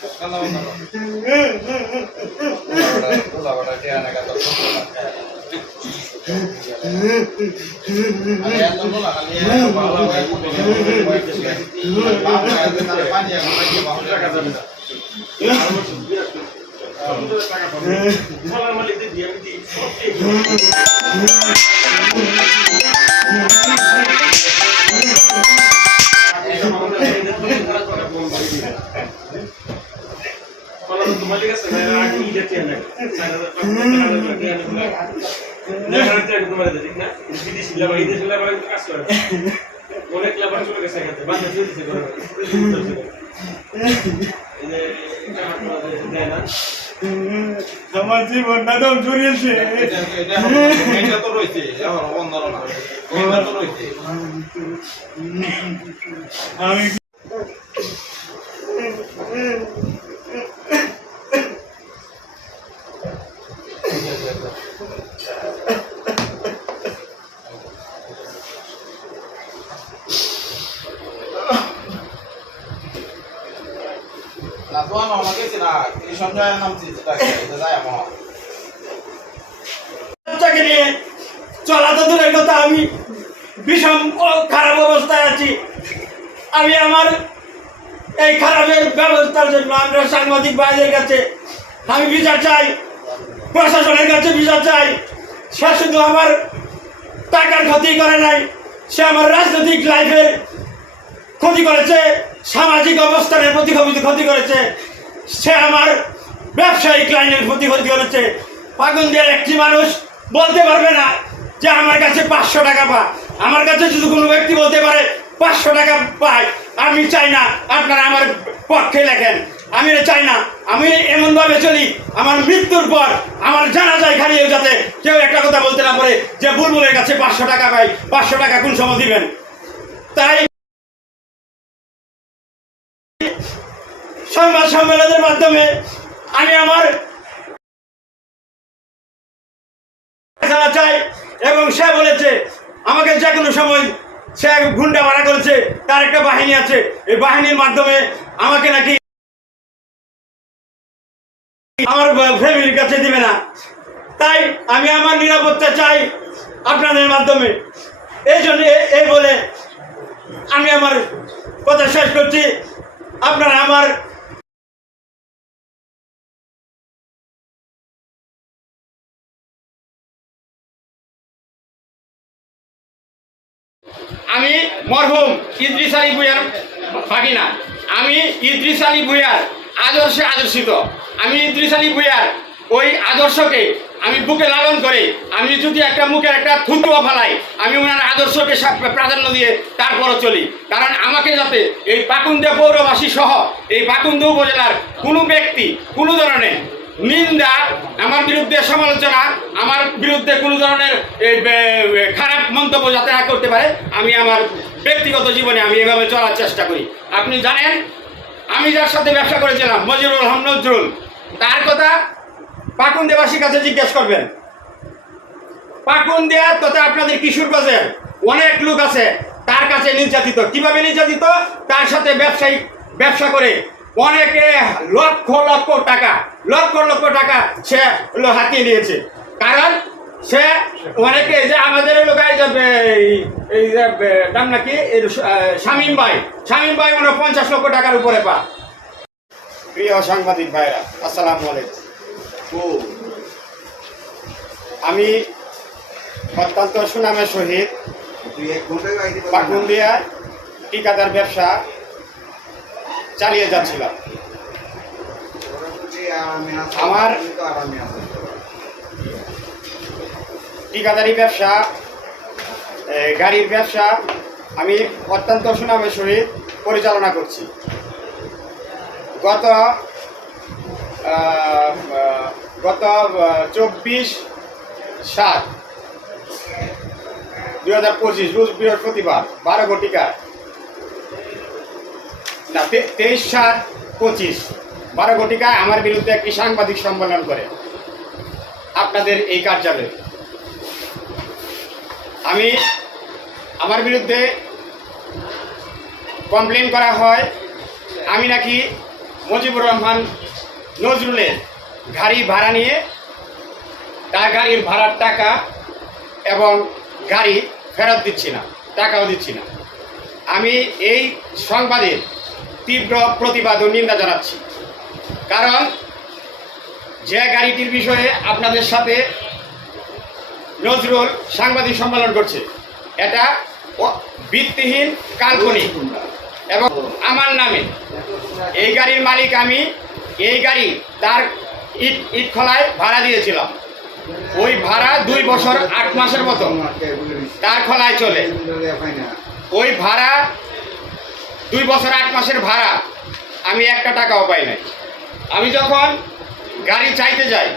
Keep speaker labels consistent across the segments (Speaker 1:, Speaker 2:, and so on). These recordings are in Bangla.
Speaker 1: তোমার কাছে আগে ইয়ে চেয়ে না ঠিক না বিদেশি লেবার বিদেশি লেবার কাজ করে অনেক লেবার চলে গেছে এখান করে দেয় না
Speaker 2: আমার জীবনটা জড়িয়েছে।
Speaker 3: তো না এটা তো রয়েছে
Speaker 2: আমি চলা তো দূরের কথা আমি ও- খারাপ অবস্থায় আছি আমি আমার এই খারাপের ব্যবস্থার জন্য আমরা সাংবাদিক ভাইদের কাছে। আমি বিচার চাই। প্রশাসনের কাছে বিচার চাই। সে শুধু আমার টাকার ক্ষতি করে নাই। সে আমার রাজনৈতিক লাইফের ক্ষতি করেছে, সামাজিক অবস্থানের প্রতি ক্ষতি- করেছে। সে আমার ব্যবসায়িক লাইনের প্রতি ক্ষতি করেছে। পাগন্দিয়ার একটি মানুষ বলতে পারবে না যে আমার কাছে পাঁচশো টাকা পা আমার কাছে যদি কোনো ব্যক্তি বলতে পারে, পাঁচশো টাকা পাই আমি চাই না আপনারা আমার পক্ষে লেখেন। আমি চাই না। আমি এমনভাবে চলি, আমার মৃত্যুর পর আমার জানা যায় খালিও যাতে কেউ একটা কথা বলতে না পারে যে বুলবুলের কাছে পাঁচশো টাকা পাই, পাঁচশো টাকা কোন সময় দিবেন? তাই সম্মেলনের মাধ্যমে আমি আমার চাই এবং সে বলেছে, আমাকে যে কোনো সময় সে গুন্ডা ভাড়া করেছে, তার একটা বাহিনী আছে। এই বাহিনীর মাধ্যমে আমাকে নাকি আমার ফ্যামিলির কাছে দিবে না। তাই আমি আমার নিরাপত্তা চাই আপনাদের মাধ্যমে। এই জন্য এই বলে আমি আমার কথা শেষ করছি। আপনারা আমার
Speaker 4: আমি মরহুম ইদ্রিস আলী ভুইয়ার ভাগিনা। আমি ইদ্রিস আলী ভুইয়ার আদর্শে আদর্শিত। আমি ইদ্রিস আলী ভুইয়ার ওই আদর্শকে আমি বুকে লালন করে, আমি যদি একটা মুখের একটা থুতুও ফালাই, আমি ওনার আদর্শকে প্রাধান্য দিয়ে তারপরও চলি। কারণ আমাকে যাতে এই পাকুন্দা পৌরবাসী সহ এই পাকুন্দা উপজেলার কোনো ব্যক্তি কোনো ধরনের নিন্দা, আমার বিরুদ্ধে সমালোচনা, আমার বিরুদ্ধে কোনো ধরনের খারাপ মন্তব্য যাতে না করতে পারে, আমি আমার ব্যক্তিগত জীবনে আমি এভাবে চলার চেষ্টা করি। আপনি জানেন, আমি যার সাথে ব্যবসা করেছিলাম মজিবুল রহমান নজরুল, তার কথা পাকুন্দেবাসীর কাছে জিজ্ঞেস করবেন। পাকুন্দিয়া তথা আপনাদের কিশোর কিশোরগঞ্জের অনেক লোক আছে তার কাছে নির্যাতিত। কীভাবে নির্যাতিত? তার সাথে ব্যবসায়ী, ব্যবসা করে অনেকে লক্ষ লক্ষ টাকা লক্ষ লক্ষ টাকা সে হলো হাতিয়ে নিয়েছে। কারণ সে অনেকে যে আমাদের লোক এই যে এই- যে নাম নাকি? শামীম ভাই। শামীম ভাই মনে পঞ্চাশ লক্ষ টাকার উপরে পা। প্রিয় সাংবাদিক ভাইরা আসসালামু আলাইকুম। ও আমি অত্যন্ত সুনামের সহিত পাকুন্দিয়া ঠিকাদার ব্যবসা চালিয়ে যাচ্ছিলাম। আমার ঠিকাদারি ব্যবসা গাড়ির ব্যবসা, আমি অত্যন্ত সুনামের সহিত পরিচালনা করছি। গত গত চব্বিশ সাত দুই হাজার পঁচিশ রোজ বৃহস্পতিবার বারো ঘটিকায় না তেইশ সাত পঁচিশ। বারো ঘটিকায় আমার বিরুদ্ধে একটি সাংবাদিক সম্মেলন করে। আপনাদের এই কার্যালয়ে। আমি আমার বিরুদ্ধে কমপ্লেন করা হয়। আমি নাকি মুজিবুর রহমান নজরুলের গাড়ি ভাড়া নিয়ে তার গাড়ির ভাড়ার টাকা এবং গাড়ি ফেরত দিচ্ছি না, টাকাও দিচ্ছি না। আমি এই সংবাদের তীব্র প্রতিবাদ ও নিন্দা জানাচ্ছি। কারণ যে গাড়িটির বিষয়ে আপনাদের সাথে নজরুল সাংবাদিক সম্মেলন করছে, এটা ভিত্তিহীন কাল্পনিক। এবং আমার নামে এই গাড়ির মালিক আমি, এই গাড়ি তার ইট ইট খোলায় ভাড়া দিয়েছিলাম। ওই ভাড়া দুই বছর আট মাসের মতো তার খোলায় চলে। ওই ভাড়া দুই বছর আট মাসের ভাড়া, আমি একটা টাকাও পাই নাই। আমি যখন গাড়ি চাইতে যাই,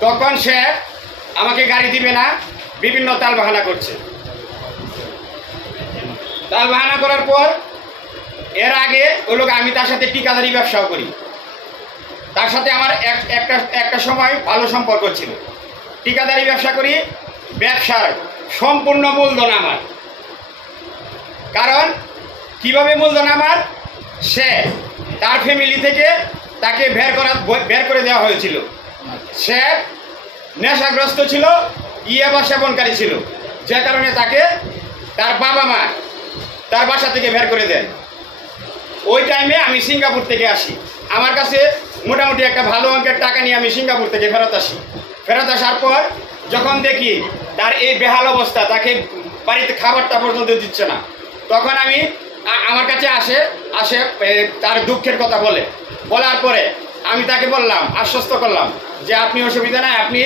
Speaker 4: তখন সে আমাকে গাড়ি দিবে না, বিভিন্ন তাল বাহানা করছে। তাল বাহানা করার পর, এর আগে ওই লোক, আমি তার সাথে টিকাদারি ব্যবসাও করি। তার সাথে আমার এক- একটা একটা সময় ভালো সম্পর্ক ছিল। ঠিকাদারি ব্যবসা করি, ব্যবসার সম্পূর্ণ মূলধন আমার। কারণ কীভাবে মূলধন আমার? সে তার ফ্যামিলি থেকে তাকে বের করা বের করে দেওয়া হয়েছিল। সে নেশাগ্রস্ত ছিল ইয়াবা সেবনকারী ছিল। যে কারণে তাকে তার বাবা মা তার বাসা থেকে বের করে দেন। ওই টাইমে আমি সিঙ্গাপুর থেকে আসি। আমার কাছে মোটামুটি একটা ভালো অঙ্কের টাকা নিয়ে আমি সিঙ্গাপুর থেকে ফেরত আসি। ফেরত আসার পর যখন দেখি তার এই বেহাল অবস্থা, তাকে বাড়িতে খাবারটা পর্যন্ত দিচ্ছে না, তখন আমি আমার কাছে আসে আসে তার দুঃখের কথা বলে। বলার পরে আমি তাকে বললাম, আশ্বস্ত করলাম যে আপনি অসুবিধা নাই, আপনি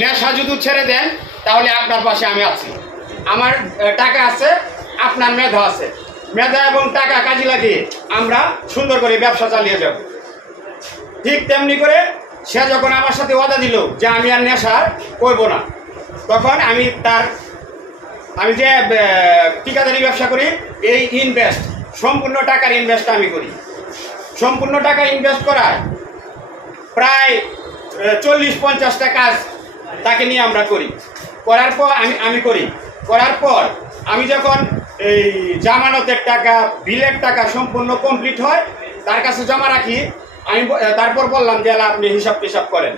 Speaker 4: নেশা যদি ছেড়ে দেন, তাহলে আপনার পাশে আমি আছি। আমার টাকা আছে, আপনার মেধা আছে। মেধা এবং টাকা কাজে লাগিয়ে আমরা সুন্দর করে ব্যবসা চালিয়ে যাব। ঠিক তেমনি করে সে যখন আমার সাথে ওয়াদা দিল যে আমি আর নেশা করব না, তখন আমি তার আমি যে ঠিকাদারি ব্যবসা করি এই ইনভেস্ট সম্পূর্ণ টাকার ইনভেস্টটা আমি করি। সম্পূর্ণ টাকা ইনভেস্ট করায় প্রায় চল্লিশ পঞ্চাশটা কাজ তাকে নিয়ে আমরা করি। করার পর আমি আমি করি। করার পর আমি যখন এই জামানতের টাকা বিলের টাকা সম্পূর্ণ কমপ্লিট হয় তার কাছে জমা রাখি আমি তারপর বললাম যে "আলা, আপনি হিসাব টিসাব করেন।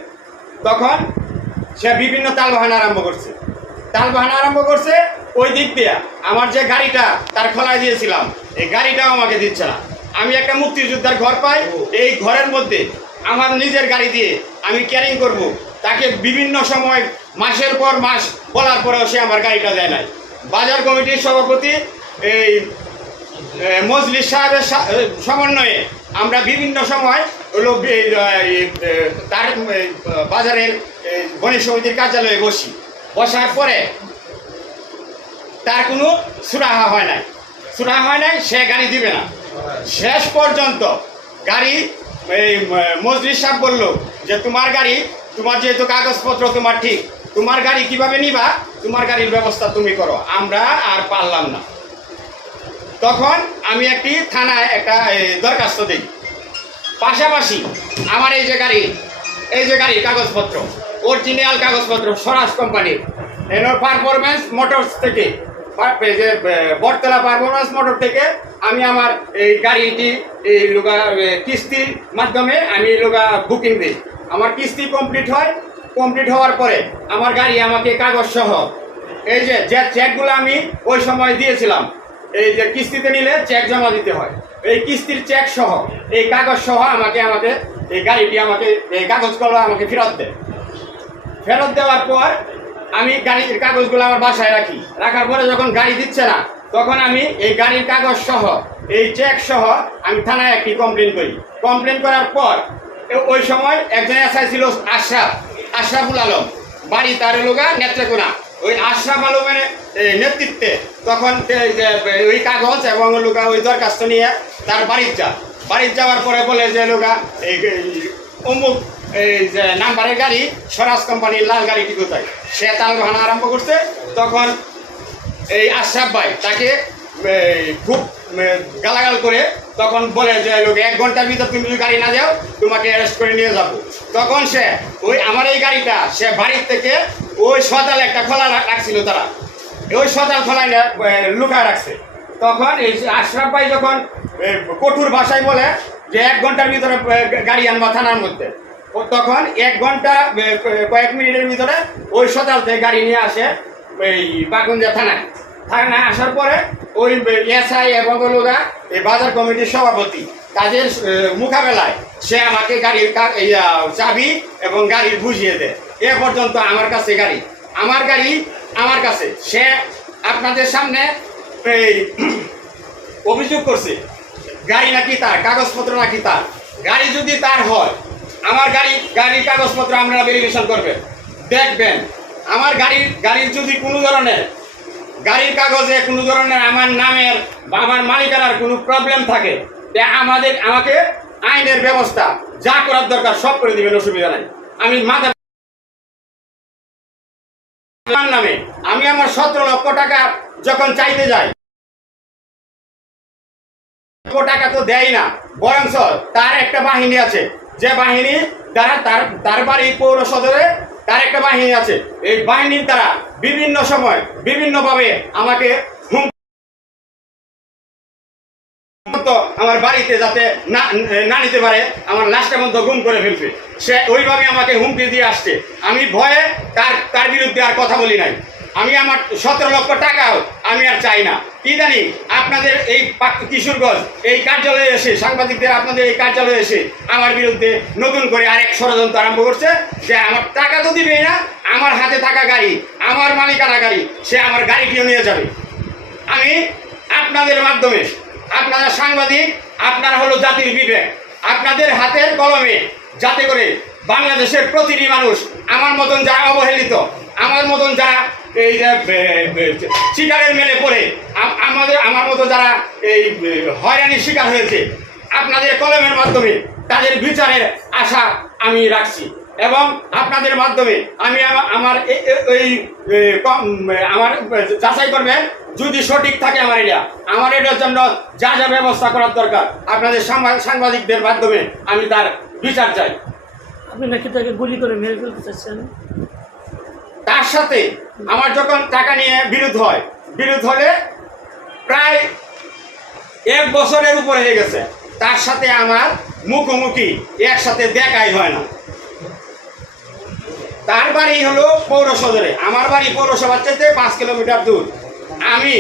Speaker 4: তখন সে বিভিন্ন তাল বাহানা আরম্ভ করছে। তাল বাহানা আরম্ভ করছে ওই দিক দিয়ে আমার যে গাড়িটা তার খোলায় দিয়েছিলাম। এই গাড়িটাও আমাকে দিচ্ছে না। আমি একটা মুক্তিযোদ্ধার ঘর পাই এই ঘরের মধ্যে আমার নিজের গাড়ি দিয়ে আমি ক্যারিং করব। তাকে বিভিন্ন সময় মাসের পর মাস বলার পরেও সে আমার গাড়িটা দেয় নাই। বাজার কমিটির সভাপতি এই মজলিস সাহেবের সমন্বয়ে আমরা বিভিন্ন সময় এ, তার বাজারের বণিক সমিতির কার্যালয়ে বসি। বসার পরে তার কোনো সুরাহা হয় নাই। সুরাহা হয় নাই, সে গাড়ি দিবে না। শেষ পর্যন্ত গাড়ি, এই মজলিস সাহেব বলল যে, তোমার গাড়ি, তোমার যেহেতু কাগজপত্র তোমার ঠিক, তোমার গাড়ি কীভাবে নিবা? তোমার গাড়ির ব্যবস্থা তুমি করো। আমরা আর পারলাম না। তখন আমি একটি থানায় একটা দরখাস্ত দিই। পাশাপাশি আমার এই যে গাড়ি, এই যে গাড়ির কাগজপত্র অরিজিনাল কাগজপত্র, স্বরাজ কোম্পানির, এর পারফরমেন্স মোটরস থেকে যে বটতলা পারফরমেন্স মোটর থেকে আমি আমার এই গাড়িটি, এই লোকা কিস্তির মাধ্যমে আমি লোকা বুকিং দিই। আমার কিস্তি কমপ্লিট হয়, কমপ্লিট হওয়ার পরে আমার গাড়ি আমাকে কাগজ সহ, এই যে যে চেকগুলো আমি ওই সময় দিয়েছিলাম, এই যে কিস্তিতে নিলে চেক জমা দিতে হয়। এই কিস্তির চেক সহ, এই কাগজ সহ আমাকে আমাকে, এই গাড়িটি আমাকে, এই কাগজগুলো আমাকে ফেরত দেয়। ফেরত দেওয়ার পর আমি গাড়ির কাগজগুলো আমার বাসায় রাখি। রাখার পরে যখন গাড়ি দিচ্ছে না, তখন আমি এই গাড়ির কাগজ সহ, এই চেক সহ আমি থানায় একটি কমপ্লেন করি। কমপ্লেন করার পর ওই সময় একজন এসআই ছিল আশরাফ, আশরাফুল আলম, বাড়ি তার লোকা নেত্রকোনা। ওই আশরাফ আলমের নেতৃত্বে তখন ওই কাগজ এবং লোকা ওই দরখাস্ত নিয়ে তার বাড়ির যা বাড়ির যাওয়ার পরে বলে যে লোকা এই, অমুক এই যে নাম্বারের গাড়ি স্বরাজ কোম্পানির লাল গাড়িটি কোথায় সে তাল বাহানা আরম্ভ করছে তখন এই আশরাফ ভাই তাকে খুব গালাগাল করে তখন বলে যে লোক এক ঘণ্টার ভিতর তুমি যদি গাড়ি না যাও তোমাকে অ্যারেস্ট করে নিয়ে যাব। তখন সে ওই আমার এই গাড়িটা সে বাড়ির থেকে ওই সদাল একটা খোলা রাখছিল তারা। ওই না, এ, লুকায় রাখছে। তখন এই আশরাফ ভাই যখন কঠোর ভাষায় বলে যে এক ঘণ্টার ভিতরে গাড়ি আনবা থানার মধ্যে। তখন এক ঘণ্টা কয়েক মিনিটের ভিতরে ওই সকাল থেকে গাড়ি নিয়ে আসে এই বাগুঞ্জা থানায়। থানায় আসার পরে ওই এসআই এবং হলুদা এই বাজার কমিটির সভাপতি, তাদের মোকাবেলায় সে আমাকে গাড়ির চাবি এবং গাড়ি বুঝিয়ে দেয়। এ পর্যন্ত আমার কাছে গাড়ি। আমার গাড়ি আমার কাছে। সে আপনাদের সামনে এই অভিযোগ করছে। গাড়ি নাকি তার, কাগজপত্র নাকি তার। গাড়ি যদি তার হয় আমার গাড়ি, গাড়ির কাগজপত্র আপনারা ভেরিফিকেশন করবেন। দেখবেন, আমার গাড়ির গাড়ির যদি কোনো ধরনের, গাড়ির কাগজে কোনো ধরনের আমার নামের বা আমার মালিকানার কোনো প্রবলেম থাকে আমাদের, আমাকে আইনের ব্যবস্থা যা করার দরকার সব করে দিবেন, অসুবিধা নাই। আমি মাথা নামে, আমি আমার সতেরো লক্ষ টাকা যখন চাইতে যাই টাকা তো দেয় না, বরঞ্চ তার একটা বাহিনী আছে যে বাহিনী দ্বারা তার তার বাড়ি পৌর সদরে তার একটা বাহিনী আছে। এই বাহিনীর দ্বারা বিভিন্ন সময় বিভিন্নভাবে আমাকে আমার বাড়িতে যাতে না না নিতে পারে, আমার লাশটা মধ্যে গুম করে ফেলবে সে ওইভাবে আমাকে হুমকি দিয়ে আসছে। আমি ভয়ে তার তার বিরুদ্ধে আর কথা বলি নাই। আমি আমার সতেরো লক্ষ টাকাও আমি আর চাই না। জানি, আপনাদের এই কিশোরগঞ্জ, এই কার্যালয়ে এসে, সাংবাদিকদের আপনাদের এই কার্যালয়ে এসে আমার বিরুদ্ধে নতুন করে আরেক ষড়যন্ত্র আরম্ভ করছে। যে আমার টাকা তো দিবে না, আমার হাতে থাকা গাড়ি, আমার মালিকানা গাড়ি, সে আমার গাড়িটিও নিয়ে যাবে। আমি আপনাদের মাধ্যমে, আপনারা সাংবাদিক, আপনারা হলো জাতির বিবেক, আপনাদের হাতের কলমে যাতে করে বাংলাদেশের প্রতিটি মানুষ আমার মতন যারা অবহেলিত, আমার মতন যারা এই শিকারের মেলে পড়ে। আমাদের আমার মতো যারা এই হয়রানির শিকার হয়েছে, আপনাদের কলমের মাধ্যমে তাদের বিচারের আশা আমি রাখছি। এবং আপনাদের মাধ্যমে আমি আমার এই আমার যাচাই করবেন, যদি সঠিক থাকে আমার এটা। আমার এটার জন্য যা যা ব্যবস্থা করার দরকার, আপনাদের সাংবা- সাংবাদিকদের মাধ্যমে আমি তার বিচার চাই।
Speaker 5: আপনি নাকি তাকে গুলি করে মেরে ফেলতে চাচ্ছেন?
Speaker 4: তার সাথে আমার যখন টাকা নিয়ে বিরোধ হয়, বিরোধ হলে প্রায় এক বছরের উপরে হয়ে গেছে। তার সাথে আমার মুখোমুখি, একসাথে দেখাই হয় না। তার বাড়ি হলো পৌর সদরে আমার বাড়ি পৌরসভার চাইতে পাঁচ কিলোমিটার দূর। আমি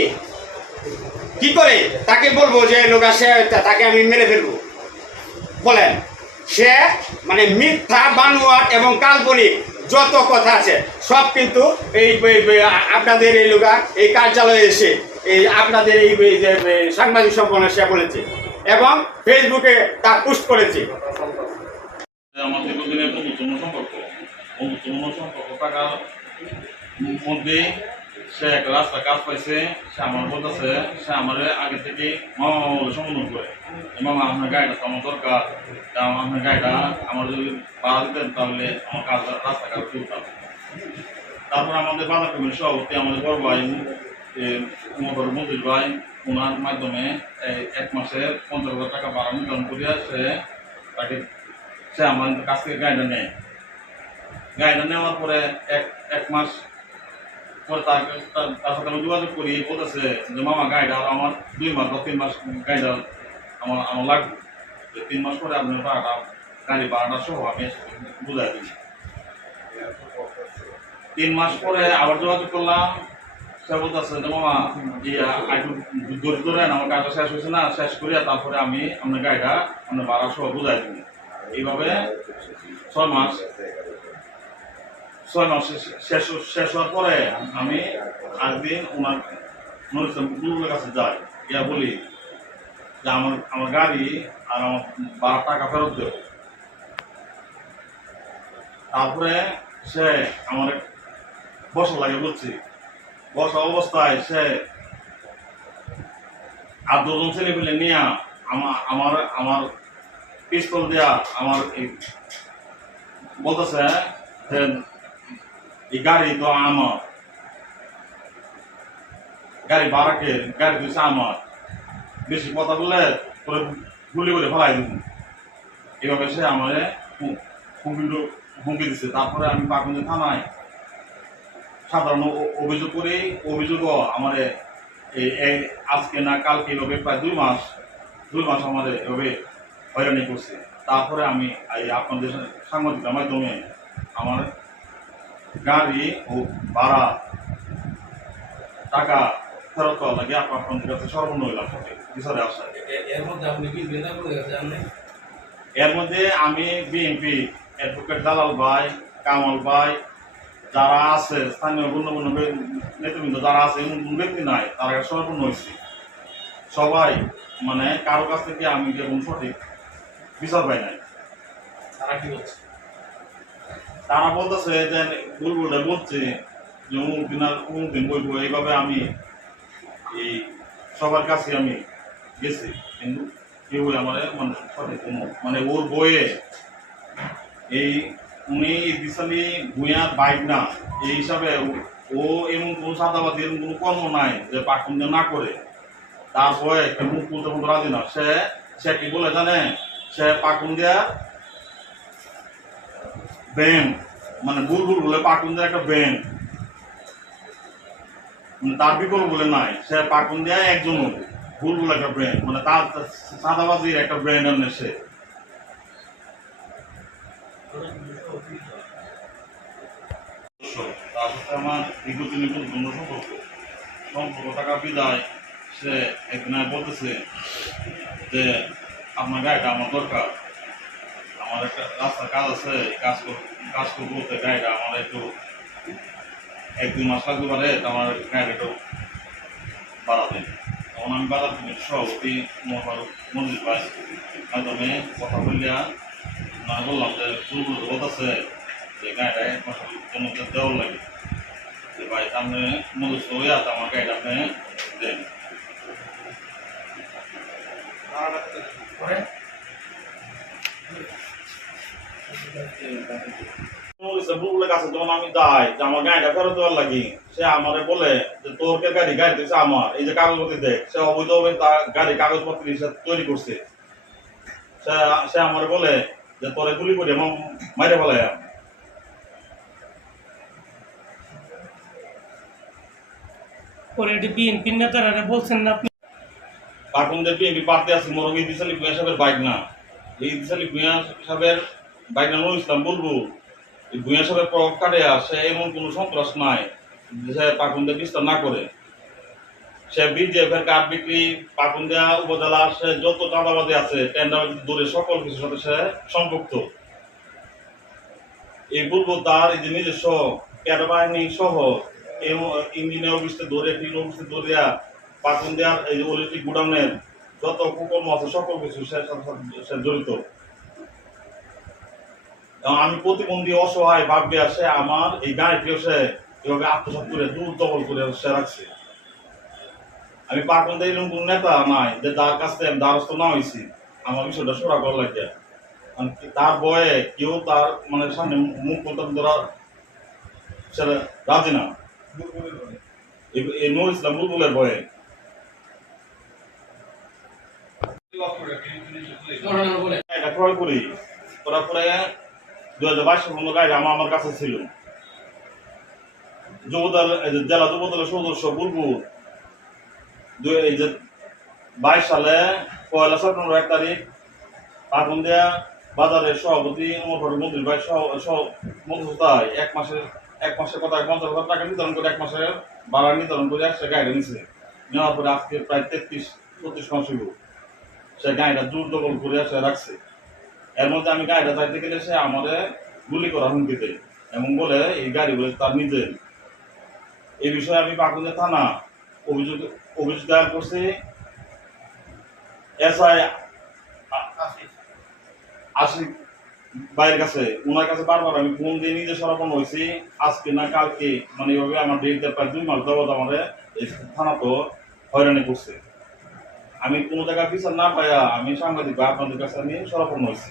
Speaker 4: কি করে তাকে বলব যে, লোক, সে তাকে আমি মেরে ফেলব? বলেন। সে মানে মিথ্যা, বানুয়াট এবং কাল্পনিক যত কথা আছে, সব কিন্তু এই আপনাদের এই লোকা, এই কার্যালয়ে এসে এই আপনাদের এই সাংবাদিক সম্পন্ন সে বলেছে এবং ফেসবুকে তা পোস্ট করেছে।
Speaker 6: আমাদের সম্পর্ক। সম্পর্ক থাকার মধ্যে সে এক রাস্তা কাজ পাইছে, সে আমার বলতেছে, সে আমার আগে থেকে মামা মামা সম্বোধন করে। মামা আপনার গাড়িটা তো আমার দরকার। আপনার গাড়িটা আমার যদি ভাড়া দিতেন তাহলে আমার কাজ রাস্তা কাজ চলতাম তারপর আমাদের বাংলা কমিটির সভাপতি আমাদের বড় ভাই উমর মন্দির ভাই ওনার মাধ্যমে এক মাসে পঞ্চাশ হাজার টাকা ভাড়া নির্ধারণ করিয়া সে তাকে, সে আমার কাছ থেকে গাড়িটা নেয়। গাড়িটা নেওয়ার পরে এক এক মাস পরে তার তার- সাথে যোগাযোগ করি, বলতেছে যে, মামা আর আমার দুই মাস বা তিন মাস গাড়িটা আমার আমার লাগবে। তিন মাস পরে আপনি ভাড়াটা গাড়ি ভাড়াটা সহ আমি বুঝাই দিই। তিন মাস পরে আবার যোগাযোগ করলাম। সে বলতেছে যে, মামা ইয়া একটু ধৈর্য ধরেন আমার কাজটা শেষ হয়েছে না, শেষ করিয়া তারপরে আমি আপনার গাড়িটা, আপনার ভাড়া সহ বুঝাই দিই। এইভাবে ছয় মাস ছয় মাস শেষ- শেষ হওয়ার পরে আমি একদিন ওনার নুরুলের কাছে যাই। গিয়া বলি যে আমার আমার গাড়ি আর আমার বারো টাকা ফেরত দেব। তারপরে সে আমার বসা লাগে বলছি। বসা অবস্থায় সে আর দুজন ছেলে পেলে নিয়ে আমার আমার আমার পিস্তল দেয়া আমার বলতেছে এই গাড়ি তো আমার গাড়ি ভাড়াকে গাড়ি দিচ্ছে আমার বেশি কথা বললে তোরে গুলি করে ফেলাই দিব এভাবে সে আমার হুমকি হুমকি দিচ্ছে তারপরে আমি পাকুন্দি থানায় সাধারণ অভিযোগ করি অভিযোগও আমার আজকে না কালকে এভাবে প্রায় দুই মাস দুই মাস আমার এভাবে হয়রানি করছে তারপরে আমি এই আপনাদের সাংবাদিকতার মাধ্যমে আমার গাড়ি ও ভাড়া টাকা ফেরত পাওয়া লাগে আপনার আপনাদের কাছে সর্বন্ন হইলাম সঠিক বিচারে আসা
Speaker 1: এর মধ্যে আপনি কি
Speaker 6: এর মধ্যে আমি বিএনপি অ্যাডভোকেট দালাল ভাই কামাল ভাই যারা আছে স্থানীয় গণ্যমান্য নেতৃবৃন্দ যারা আছে এমন কোনো ব্যক্তি নাই তারা সর্বন্ন হয়েছে। সবাই মানে কারও কাছ থেকে আমি যেমন সঠিক বিচার পাই নাই।
Speaker 1: তারা কি বলছে?
Speaker 6: তারা বলতেছে যে বুলবুলটা বলছে যে অমুক দিন আর অমুক দিন বই বই এইভাবে আমি এই সবার কাছে আমি গেছি। কিন্তু কেউ আমার মানে সঠিক মানে ওর বইয়ে এই উনি বিশালী ভূঁয়ার বাইক না, এই হিসাবে ও- এমন কোনো সাদাবাদী এরকম কোনো কর্ম নাই যে পাঠন না করে। তার বয়ে মুখ তুলতে রাজি না। সে সে কি বলে জানে? সে পাকুন দেয়া ব্যান্ড মানে বুলবুল বলে পাকুন দেয়া একটা ব্যান্ড মানে তার বিকল্প বলে নাই, সে পাকুন দেয়া একজন ভুল বুলবুল একটা ব্র্যান্ড মানে তার সাদাবাজির একটা ব্র্যান্ড আনে সে। তার সাথে আমার দীর্ঘদিনের বন্ধুত্ব সম্পর্ক। সম্পর্ক থাকা বিদায়, সে একদিন বলতেছে যে, আপনার গাড়িটা আমার দরকার। আমার একটা রাস্তার কাজ আছে কাজ কাজ করব তো গাড়িটা আমার একটু এক দুই মাস লাগতে পারে আমার গাড়িটা একটু বাড়া তখন আমি বাধা দিন সভাপতি মহাবার মন্দির ভাই মাধ্যমে কথা বললিয়া মানে বললাম যে পূর্ব আছে, যে গাড়িটা এক মাসের জন্য দেওয়ার লাগে। যে ভাই আপনি মধ্যস্থ হইয়া আমার গাড়িটা আপনি দেন।
Speaker 1: পরে?
Speaker 6: বুবুলের কাছে যখন আমি যাই। যে আমার গাড়িটা ফেরত দেওয়ার লাগি। সে আমারে বলে যে তোর কে গাড়ি গাড়ি দিচ্ছে আমার। এই যে কাগজপত্র দেখ সে অবৈধভাবে তার গাড়ি কাগজপত্র সে তৈরি করছে। সে সে আমারে বলে যে তোরে গুলি করে মাইরে ফেলায়
Speaker 5: পরে এটি বিএনপির নেতারা বলছেন না আপনি
Speaker 6: বিএনপি পার্টি আছে সাহেবের বাইক না। এই সাহেবের না ইসলাম বলব, এই ভূঁইয়া প্রভাব কাটে সে এমন কোনো সন্ত্রাস নাই সে পাকুনদের বিস্তার না করে। সে বিজেপি এর কাঠ বিক্রি পাকুন্দিয়া উপজেলা সে যত চাঁদাবাদী আছে, টেন্ডার দূরে সকল কিছুর সাথে সে সম্পৃক্ত। এই বলব তার এই যে নিজস্ব ক্যাডা বাহিনী সহ ইঞ্জিনিয়ার অফিসে ধরে ফিল্ড অফিসে ধরিয়া পাকুন দেওয়ার এই যে ইলেকট্রিক গুডাউনের যত কুকর্ম আছে, সকল কিছু সে সাথে সাথে জড়িত। আমি প্রতিবন্ধী অসহায় ভাববে সে আমার এই গাড়িটিও সে এভাবে আত্মসাত করে দূর দখল করে সে রাখছে। আমি পাকুন দিয়ে এরকম কোনো নেতা নাই যে তার কাছ থেকে আমি দ্বারস্থ না হয়েছি। আমার বিষয়টা সোরা করা লাগে তার বয়ে কেউ তার মানে সামনে মুখ ধরা সেটা রাজি না। এই- এই নুর ইসলাম বুলবুলের বয়ে এটা ক্রয় করি। করার পরে দু হাজার বাইশ পর্যন্ত গাড়ি আমার আমার কাছে ছিল যুবদল জেলা যুবদলের সদস্য বুলবুল, দুই বাইশ সালে পয়লা সেপ্টেম্বর এক তারিখ পাকুন্দিয়া বাজারের সভাপতি উমর মন্ত্রী ভাই মধ্যস্থায় এক মাসের এক মাসের কথা পঞ্চাশ হাজার টাকা নির্ধারণ করে এক মাসের ভাড়া নির্ধারণ করে সে গাড়িটা নিছে। নেওয়ার পরে আজকে প্রায় তেত্রিশ, চৌত্রিশ মাস সে গাড়িটা জোর দখল করে সে রাখছে। এর মধ্যে আমি গাড়িটা চাইতে গেলে সে আমাদের গুলি করা হুমকি দেয় এবং বলে, এই গাড়িগুলো তার নিজের এই বিষয়ে আমি পাকুন্দা থানা অভিযোগ অভিযোগ দায়ের করছি। এসআই আশিক ভাইয়ের কাছে ওনার কাছে বারবার আমি ফোন দিয়ে নিজে সরাপন হয়েছি। আজকে না কালকে মানে এইভাবে আমার ডেটটা প্রায় দুই মাস যাবত আমাদের এই থানা তো হয়রানি করছে। আমি কোনো জায়গায় বিচার না পাইয়া আমি সাংবাদিক বা আপনাদের কাছে আমি সরাপন হয়েছি।